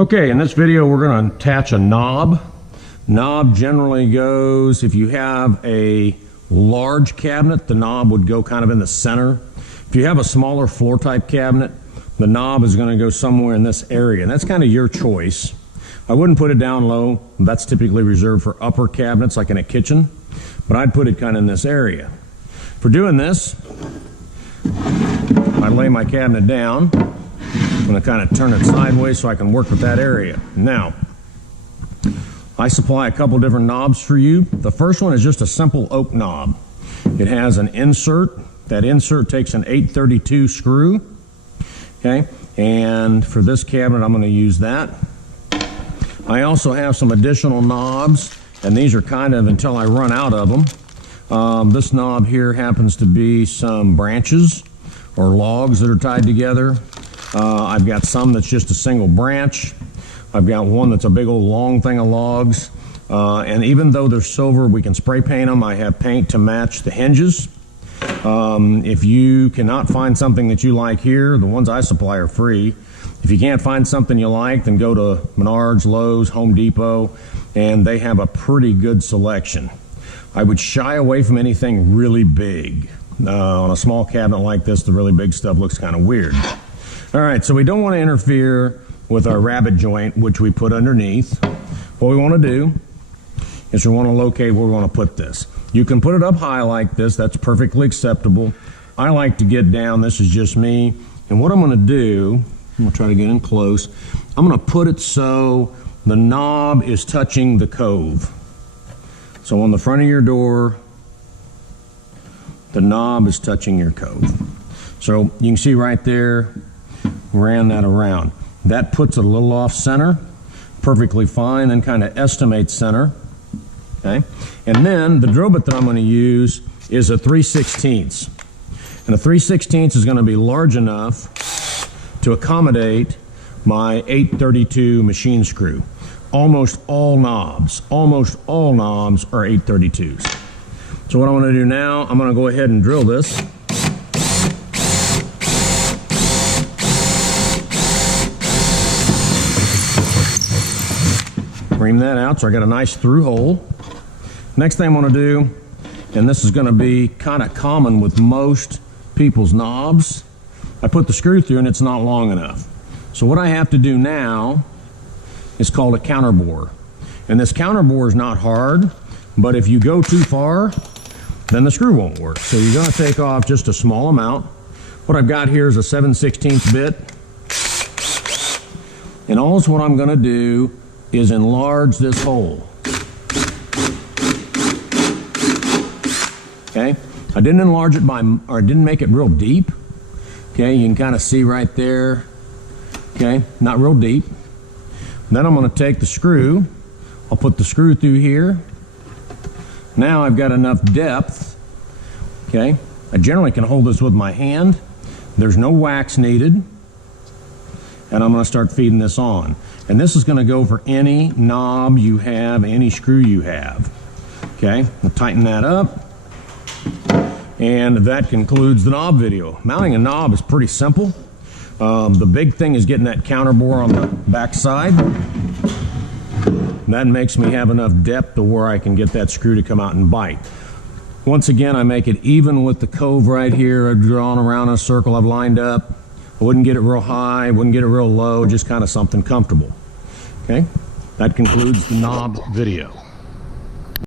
Okay, in this video we're going to attach a knob. Knob generally goes, if you have a large cabinet, the knob would go kind of in the center. If you have a smaller floor type cabinet, the knob is going to go somewhere in this area, and that's kind of your choice. I wouldn't put it down low. That's typically reserved for upper cabinets like in a kitchen, but I'd put it kind of in this area. For doing this, I lay my cabinet down. I'm going to kind of turn it sideways so I can work with that area. Now, I supply a couple different knobs for you. The first one is just a simple oak knob. It has an insert. That insert takes an 832 screw. Okay, and for this cabinet I'm going to use that. I also have some additional knobs, and these are kind of until I run out of them. This knob here happens to be some branches or logs that are tied together. I've got some that's just a single branch. I've got one that's a big old long thing of logs. And even though they're silver, we can spray paint them. I have paint to match the hinges. If you cannot find something that you like here, the ones I supply are free. If you can't find something you like, then go to Menards, Lowe's, Home Depot, and they have a pretty good selection. I would shy away from anything really big. On a small cabinet like this, the really big stuff looks kind of weird. All right, so we don't want to interfere with our rabbet joint, which we put underneath. What we want to do is we want to locate where we want to put this. You can put it up high like this. That's perfectly acceptable. I like to get down. This is just me. And what I'm going to do, I'm going to try to get in close. I'm going to put it so the knob is touching the cove. So on the front of your door, the knob is touching your cove. So you can see right there, ran that around. That puts it a little off center, perfectly fine, then kind of estimate center. Okay, and then the drill bit that I'm going to use is a 3/16. And a 3/16 is going to be large enough to accommodate my 832 machine screw. Almost all knobs are 832s. So what I'm going to do now, I'm going to go ahead and drill this. Ream that out so I got a nice through hole. Next thing I'm going to do, and this is going to be kind of common with most people's knobs, I put the screw through and it's not long enough. So what I have to do now is called a counter bore. And this counter bore is not hard, but if you go too far, then the screw won't work. So you're going to take off just a small amount. What I've got here is a 7/16 bit. And also what I'm going to do is enlarge this hole. Okay, I didn't enlarge it I didn't make it real deep. Okay, you can kind of see right there. Okay, not real deep. Then I'm going to take the screw. I'll put the screw through here. Now I've got enough depth. Okay, I generally can hold this with my hand. There's no wax needed. And I'm going to start feeding this on. And this is going to go for any knob you have, any screw you have. Okay, I'll tighten that up. And that concludes the knob video. Mounting a knob is pretty simple. The big thing is getting that counter bore on the back side. That makes me have enough depth to where I can get that screw to come out and bite. Once again, I make it even with the cove right here. I've drawn around a circle I've lined up. I wouldn't get it real high, wouldn't get it real low, just kind of something comfortable. Okay, that concludes the knob video.